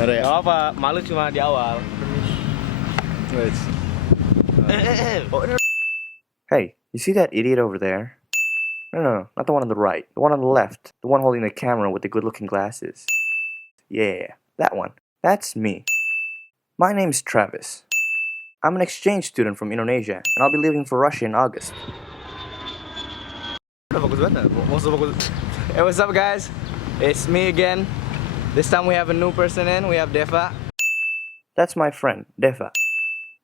Nggak Gak apa, malu cuma di awal. Hey, you see that idiot over there? No, not the one on the right. The one on the left. The one holding the camera with the good-looking glasses. Yeah, that one. That's me. My name's Travis. I'm an exchange student from Indonesia, and I'll be leaving for Russia in August. Hey, what's up, guys? It's me again. This time we have a new person in. We have Deva. That's my friend, Deva.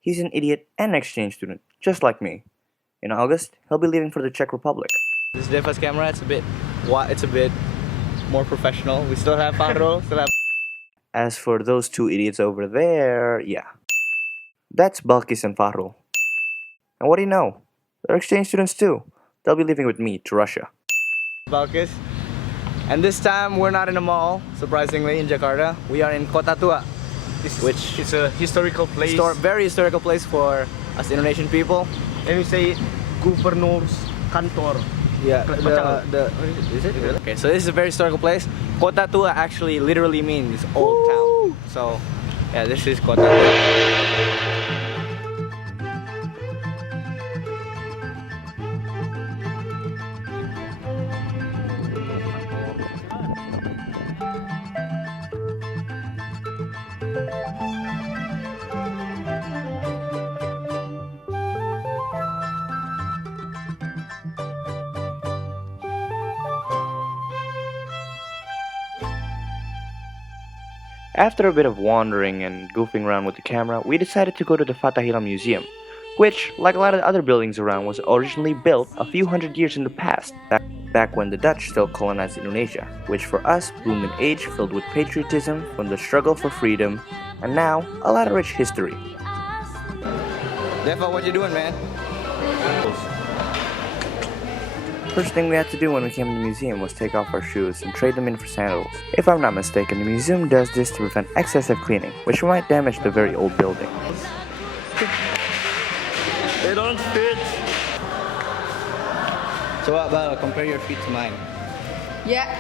He's an idiot and an exchange student, just like me. In August, he'll be leaving for the Czech Republic. This is Deva's camera. It's a bit more professional. We still have Faro. As for those two idiots over there, yeah. That's Balkis and Fahrul. And what do you know? They're exchange students too. They'll be leaving with me to Russia. Balkis. And this time we're not in a mall, surprisingly, in Jakarta. We are in Kota Tua, which is a historical place. Very historical place for us Indonesian people. Let me say governor's kantor. Yeah, is it? Okay, so this is a very historical place. Kota Tua actually literally means old town. So, yeah, this is Kota Tua. After a bit of wandering and goofing around with the camera, we decided to go to the Fatahilah Museum, which, like a lot of other buildings around, was originally built a few hundred years in the past, back when the Dutch still colonized Indonesia, which for us bloomed an age filled with patriotism from the struggle for freedom, and now a lot of rich history. Deva, what you doing, man? First thing we had to do when we came to the museum was take off our shoes and trade them in for sandals. If I'm not mistaken, the museum does this to prevent excessive cleaning, which might damage the very old building. They don't fit. So, Bal, compare your feet to mine. Yeah.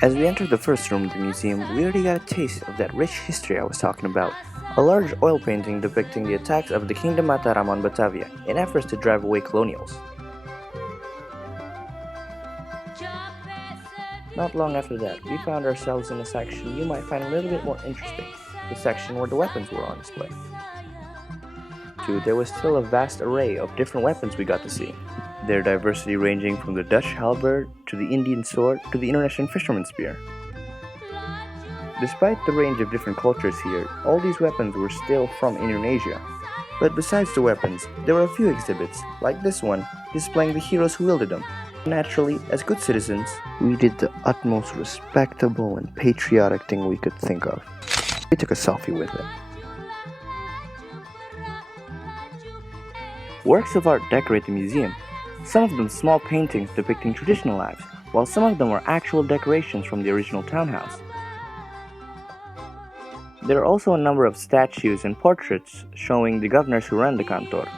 As we entered the first room of the museum, we already got a taste of that rich history I was talking about. A large oil painting depicting the attacks of the Kingdom Mataram on Batavia in efforts to drive away colonials. Not long after that, we found ourselves in a section you might find a little bit more interesting, the section where the weapons were on display. There was still a vast array of different weapons we got to see, their diversity ranging from the Dutch halberd to the Indian sword to the Indonesian fisherman's spear. Despite the range of different cultures here, all these weapons were still from Indonesia. But besides the weapons, there were a few exhibits, like this one, displaying the heroes who wielded them. Naturally, as good citizens, we did the utmost respectable and patriotic thing we could think of. We took a selfie with it. Works of art decorate the museum, some of them small paintings depicting traditional lives, while some of them were actual decorations from the original townhouse. There are also a number of statues and portraits showing the governors who ran the kantor.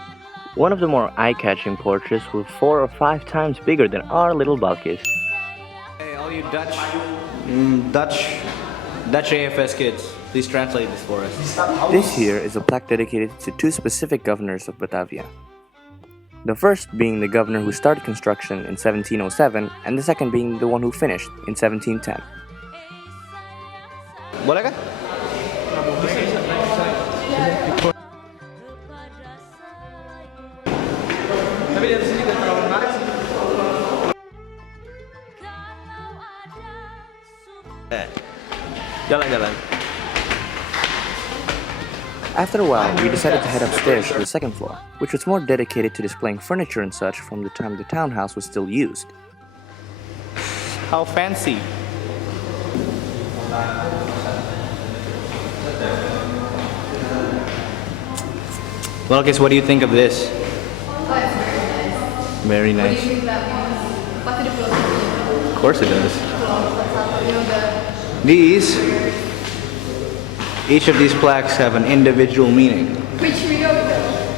One of the more eye-catching portraits was 4 or 5 times bigger than our little Balkis. Hey, all you Dutch AFS kids, please translate this for us. This here is a plaque dedicated to 2 specific governors of Batavia. The first being the governor who started construction in 1707, and the second being the one who finished in 1710. Boleh kan? Tapi dari sini gak terlalu menarik sih. Jalan-jalan. After a while, we decided to head upstairs to the second floor, which was more dedicated to displaying furniture and such from the time the townhouse was still used. How fancy. Well, guess what do you think of this? Oh, it's Very very nice. nice. What do you think that means? What did it feel? Of course it does. You know, the These, each of these plaques have an individual meaning. which we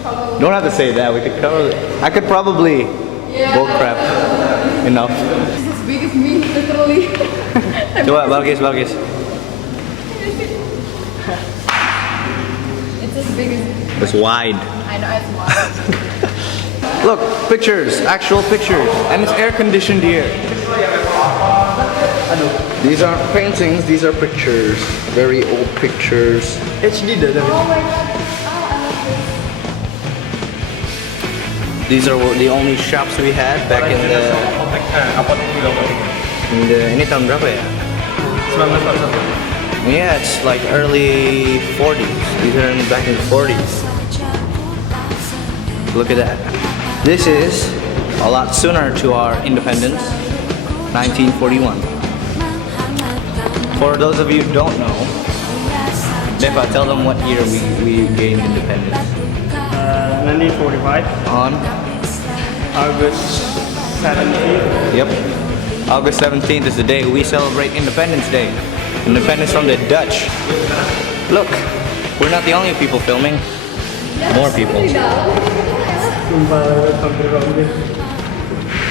probably Don't have to say that. We could cover. I could probably bull crap enough. It's as big as me. really. Coba, Balkis. It's as big as. It's wide. I know it's wide. Look, pictures, actual pictures, and it's air conditioned here. These aren't paintings, these are pictures. Very old pictures. HD dah dari. Oh my god. Oh, I love this. These are the only shops we had back in the ini tahun berapa ya? 1941. Yeah, it's like early 40s. These are back in the 40s. Look at that. This is a lot sooner to our independence, 1941. For those of you who don't know, Deva, tell them what year we gained independence. 1945. On? August 17th. Yep. August 17th is the day we celebrate Independence Day. Independence from the Dutch. Look, we're not the only people filming. More people.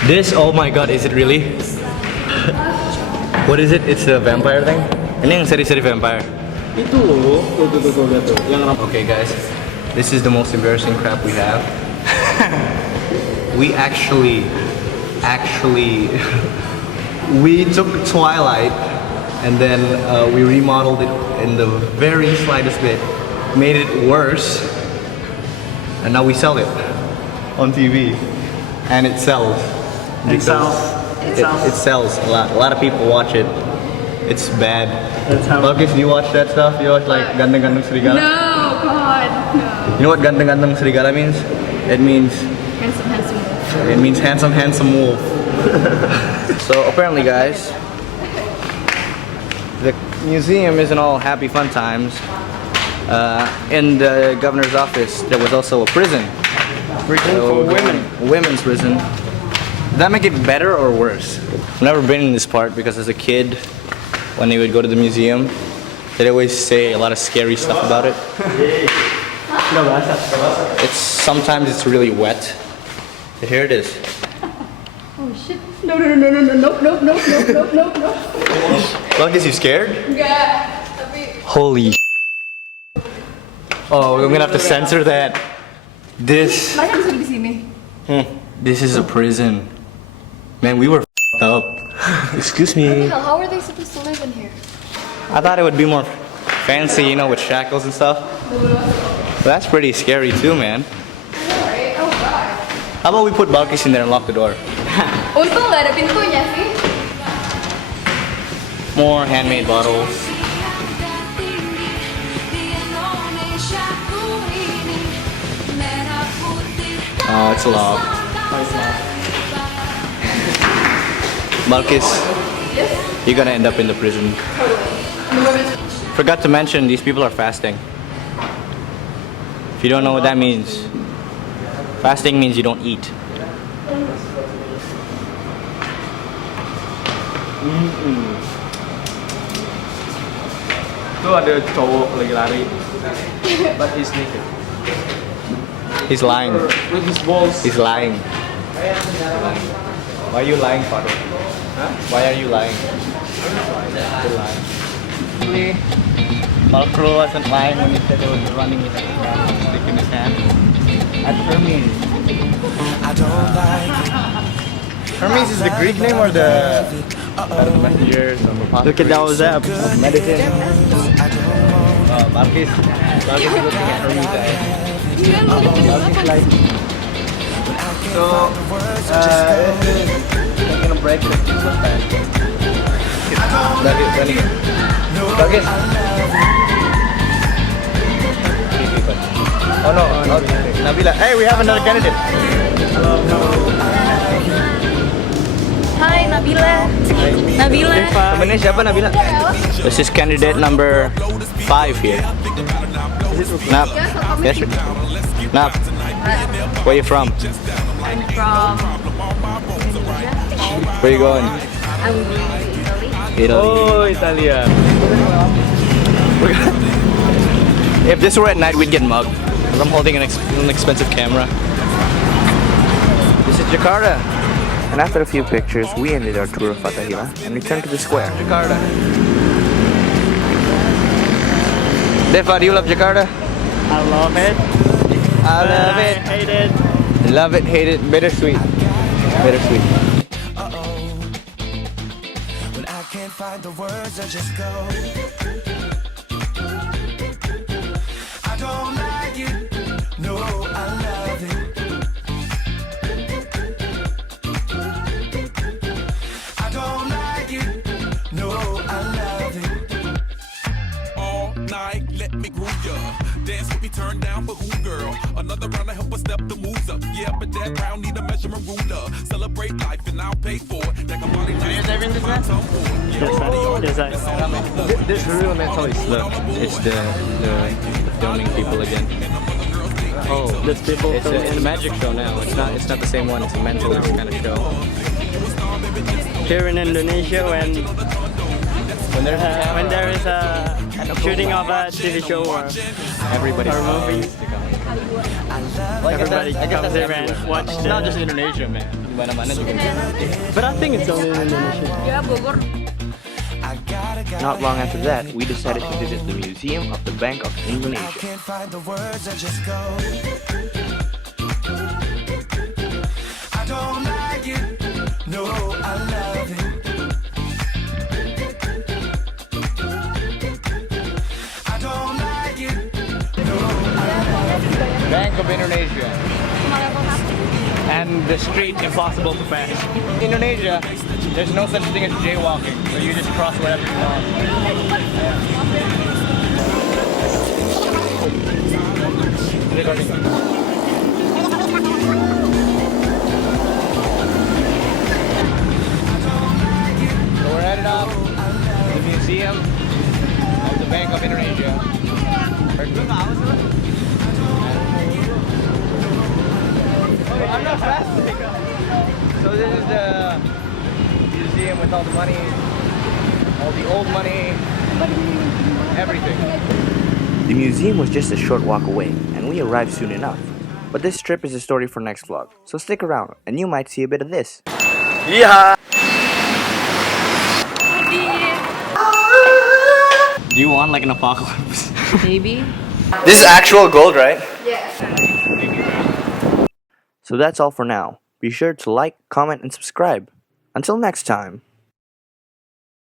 This, oh my god, is it really? What is it? It's a vampire thing? Ini yang seri-seri vampire. Itu loh, tuh lihat tuh. Yang Okay guys, this is the most embarrassing crap we have. We actually, we took Twilight and then we remodeled it in the very slightest bit, made it worse, and now we sell it on TV, and it sells. It sells. It sells a lot. A lot of people watch it. It's bad. That's how. Lucas, do you watch that stuff? You watch like Ganteng-Ganteng Serigala? No, God, no. You know what Ganteng-Ganteng Serigala means? It means Handsome. it means handsome wolf. So apparently, guys, the museum isn't all happy fun times. In the governor's office, there was also a prison. Prison for women. Women's prison. Did that make it better or worse? I've never been in this part because as a kid, when they would go to the museum, they'd always say a lot of scary stuff about it. Nggak basah. Sometimes it's really wet. Here it is. Oh shit. No. Lucas, you scared? Enggak. Tapi. Holy. Oh, I'm gonna have to censor that. This. Mereka bisa di sini. This is a prison. Man, we were up. Excuse me. Hell, how are they supposed to live in here? I thought it would be more fancy, you know, with shackles and stuff. But that's pretty scary too, man. Alright. Oh god. How about we put Balkis in there and lock the door? Untung nggak ada pintunya sih. More handmade bottles. Oh, it's locked. Balkis, you're gonna end up in the prison. Forgot to mention, these people are fasting. If you don't know what that means, fasting means you don't eat. Tuh ada cowok lagi lari. But he's naked. He's lying. With his balls. He's lying. Why are you lying, Father? Huh? Why are you lying? You're lying. Really? Falcro wasn't lying when he said he was running with a stick in his hand. That's Hermes. Hermes is the Greek name or the messengers or the Look at that, of medicine? Balkis is looking at Hermes guys. Balkis like. So, taking a break. Let's keep first time. Balkis. Oh no, not Nabila. Hey, we have another candidate. Hi, Nabila. Nabila. Temennya siapa Nabila? This is candidate number 5 here. Nap. Yes. Nap. Where you from? I'm from Where you going? I'm going to Italy. Italy. Oh, Italia. If this were at night, we'd get mugged. 'Cause I'm holding an expensive camera. This is Jakarta. And And after a few pictures, we ended our tour of Fatahilah and returned to the square. Jakarta. Deva, do you love Jakarta? I love it. I love I it. hate it. Love it, hate it, bittersweet. Bittersweet. When I can't find the words, I just go. I don't like it. No, I love it. I don't like it. No, I love it. All night, let me groove ya. Dance with me, turn down for who, girl? Another round to help us step the moves up. Yeah, but that round need a measurement ruler. Celebrate life and I'll pay for it. That can body nice. This real metal is it's the filming people again. Oh, there's people It's a magic show now. It's not the same one. It's a mentalist kind of show. here in Indonesia When there is a shooting of a TV show or everybody movie, everybody comes here and watch It's not just Indonesia, man. Mana-mana juga. But I think it's only in Indonesia. Ya Bogor. Not long after that, we decided to visit the Museum of the Bank of Indonesia. Can't find the words, I just go. I don't like it. No, I love it. I don't like it. No, I love it. Bank of Indonesia. And the street impossible to pass. Indonesia, there's no such thing as jaywalking, so you just cross whatever you want. So we're headed off to the Museum of the Bank of Indonesia. I'm not fasting. So this is the museum with all the money, all the old money, everything. The museum was just a short walk away, and we arrived soon enough. But this trip is a story for next vlog, so stick around, and you might see a bit of this. Yeah. Do you want like an apocalypse? Maybe. This is actual gold, right? So that's all for now. Be sure to like, comment, and subscribe. Until next time.